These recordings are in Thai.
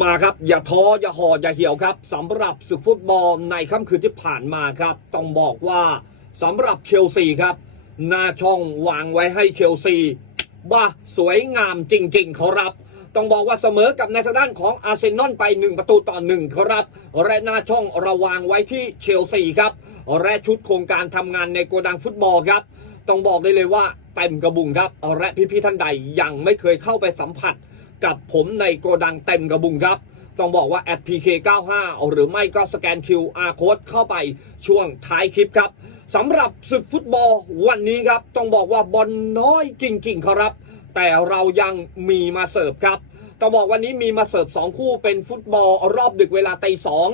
มาครับ อย่าท้ออย่าห่ออย่าเหี่ยวครับสำหรับศึกฟุตบอลในค่ำคืนที่ผ่านมาครับ ต้องบอกว่าสำหรับเชลซีครับ หน้าช่องวางไว้ให้เชลซีบ้าสวยงามจริงๆครับ ต้องบอกว่าเสมอกับในทางด้านของอาร์เซนอลไป 1 ประตูต่อ1ครับและหน้าช่องระวางไว้ที่เชลซีครับและชุดโครงการทำงานในโกดังฟุตบอลครับต้องบอกได้เลยว่าเต็มกระบุงครับและพี่ๆท่านใดยังไม่เคยเข้าไปสัมผัส กับผมในโกดังเต็มกระบุงครับ ต้องบอกว่า at pk95 หรือไม่ก็สแกน QR code เข้าไปช่วงท้ายคลิปครับสำหรับศึกฟุตบอลวันนี้ครับ ต้องบอกว่าบอลน้อยจริงๆครับ แต่เรายังมีมาเสิร์ฟครับต้องบอกวันนี้มีมาเสิร์ฟสองคู่เป็นฟุตบอลรอบดึกเวลาตีสอง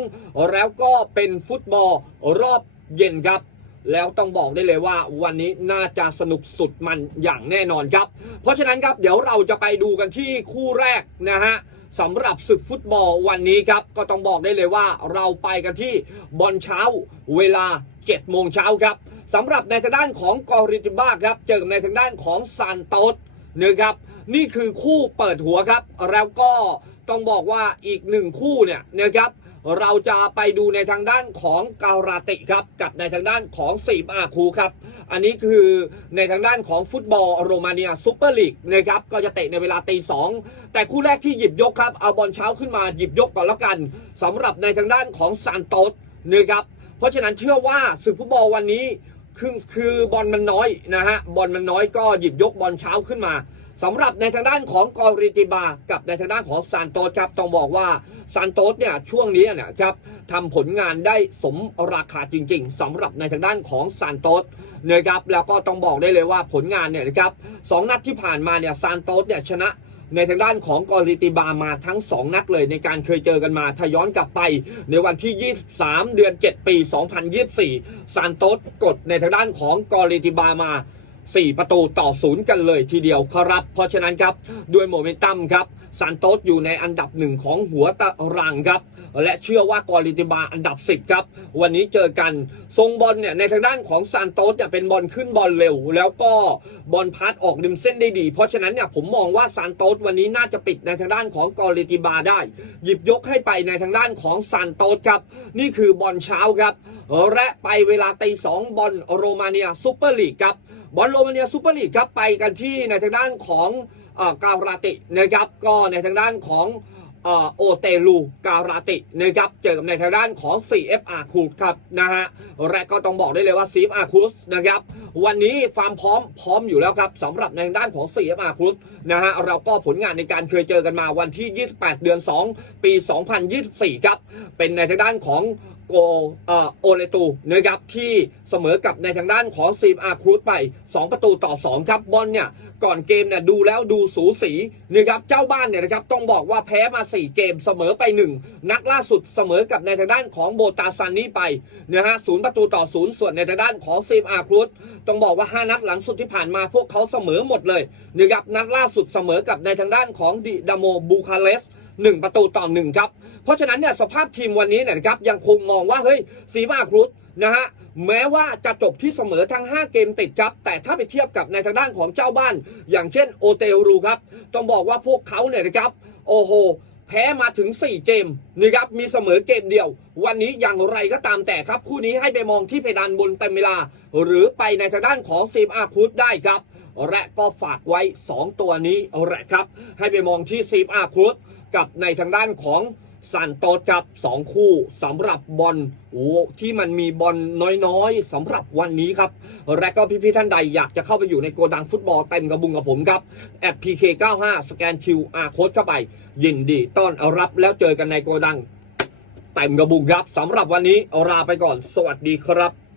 แล้วก็เป็นฟุตบอลรอบเย็นครับ แล้วต้องบอกได้เลยว่าวันนี้น่าจะสนุกสุดมันอย่างแน่นอนครับ เพราะฉะนั้นครับเดี๋ยวเราจะไปดูกันที่คู่แรกนะฮะสำหรับศึกฟุตบอลวันนี้ครับ ก็ต้องบอกได้เลยว่าเราไปกันที่บอลเช้าเวลา7โมงเช้าครับสำหรับในทางด้านของกอริติบ้าครับ เจอกับในทางด้านของซานโตสนะครับ นี่คือคู่เปิดหัวครับ แล้วก็ต้องบอกว่าอีกหนึ่งคู่เนี่ยนะครับ เราจะไปดูในทางด้านของการาติครับ กับในทางด้านของสีอาคูครับ อันนี้คือในทางด้านของฟุตบอลโรมาเนียซูเปอร์ลีกนะครับก็จะเตะในเวลาตีสองแต่คู่แรกที่หยิบยกครับ เอาบอลเช้าขึ้นมาหยิบยกก่อนแล้วกันสำหรับในทางด้านของซานโตสนะครับเพราะฉะนั้นเชื่อว่าศึกฟุตบอลวันนี้คือคือบอลมันน้อยนะฮะบอลมันน้อยก็หยิบยกบอลเช้าขึ้นมา สำหรับในทางด้านของกอริติบา กับในทางด้านของซานโตสครับต้องบอกว่าซานโตสเนี่ยช่วงนี้เนี่ยครับทำผลงานได้สมราคาจริง ๆสำหรับในทางด้านของซานโตสนะครับแล้วก็ต้องบอกได้เลยว่าผลงานเนี่ยนะครับสองนัดที่ผ่านมาเนี่ยซานโตสเนี่ยชนะในทางด้านของกอริติบามาทั้ง 2 นัดเลยในการเคยเจอกันมาถ้าย้อนกลับไป ในวันที่ 23 เดือน 7 ปี 2024 ซานโตสกดในทางด้านของกอริติบามา 4 ประตูต่อศูนย์กันเลยทีเดียวครับ เพราะฉะนั้นครับด้วยโมเมนตัมครับซานโตสอยู่ในอันดับหนึ่งของหัวตารางครับ และเชื่อว่ากอริติบาอันดับ 10 ครับ วันนี้เจอกันทรงบอลเนี่ยในทางด้านของซานโตสเนี่ยเป็นบอลขึ้นบอลเร็ว แล้วก็บอลพาสออกริมเส้นได้ดี เพราะฉะนั้นเนี่ยผมมองว่าซานโตสวันนี้น่าจะปิดในทางด้านของกอริติบาได้ หยิบยกให้ไปในทางด้านของซานโตสครับ นี่คือบอลเช้าครับและไปเวลาตีสองบอลโรมาเนียซูเปอร์ลีกครับบอลโรมาเนียซูเปอร์ลีกครับไปกันที่ในทางด้านของอการาตินะครับก็ในทางด้านของโอเตลูการาตินะครับเจอกับในทางด้านของ CFR คูครับนะฮะและก็ต้องบอกได้เลยว่า CFR คูสนะครับวันนี้ความพร้อมพร้อมอยู่แล้วครับสำหรับในทางด้านของ CFR คูสนะฮะเราก็ผลงานในการเคยเจอกันมาวันที่ 28 เดือน 2 ปี 2024 ครับ เป็นในทางด้านของ โกเอ่อโอเลตูนะครับที่เสมอกับในทางด้านของซีมอาครูดไป 2 ประตูต่อ 2 ครับบอลเนี่ยก่อนเกมเนี่ยดูแล้วดูสูสีนะครับเจ้าบ้านเนี่ยนะครับต้องบอกว่าแพ้มา 4 เกมเสมอไป 1 นัดล่าสุดเสมอกับในทางด้านของโบตาซานนี่ไปนะฮะศูนย์ประตูต่อศูนย์ส่วนในทางด้านของซีมอาครูดต้องบอกว่า 5 นัดหลังสุดที่ผ่านมาพวกเขาเสมอหมดเลยนะครับนัดล่าสุดเสมอกับในทางด้านของดิดาโมบูคาเรสต์ หนึ่งประตูต่อหนึ่งครับเพราะฉะนั้นเนี่ยสภาพทีมวันนี้เนี่ยนะครับยังคงมองว่าเฮ้ยซีมาครุสนะฮะแม้ว่าจะจบที่เสมอทั้ง 5 เกมติดครับ แต่ถ้าไปเทียบกับในทางด้านของเจ้าบ้าน อย่างเช่นโอเตรูครับ ต้องบอกว่าพวกเขาเนี่ยนะครับโอ้โหแพ้มาถึง 4 เกมนะครับมีเสมอเกมเดียว วันนี้อย่างไรก็ตามแต่ครับ คู่นี้ให้ไปมองที่เพดานบนเต็มเวลา หรือไปในทางด้านของซีมอาคุดได้ครับ และก็ฝากไว้ 2 ตัวนี้แหละครับ ให้ไปมองที่ซีมอาคุดกับในทางด้านของซันโตจับสองคู่สำหรับบอลที่มันมีบอลน้อยๆสำหรับวันนี้ครับ และก็พี่ๆท่านใดอยากจะเข้าไปอยู่ในโกดังฟุตบอลเต็มกระบุงกับผมครับ at pk95 สแกน QR โค้ดเข้าไป ยินดีต้อนรับแล้วเจอกันในโกดังเต็มกระบุงครับสำหรับวันนี้ลาไปก่อน สวัสดีครับ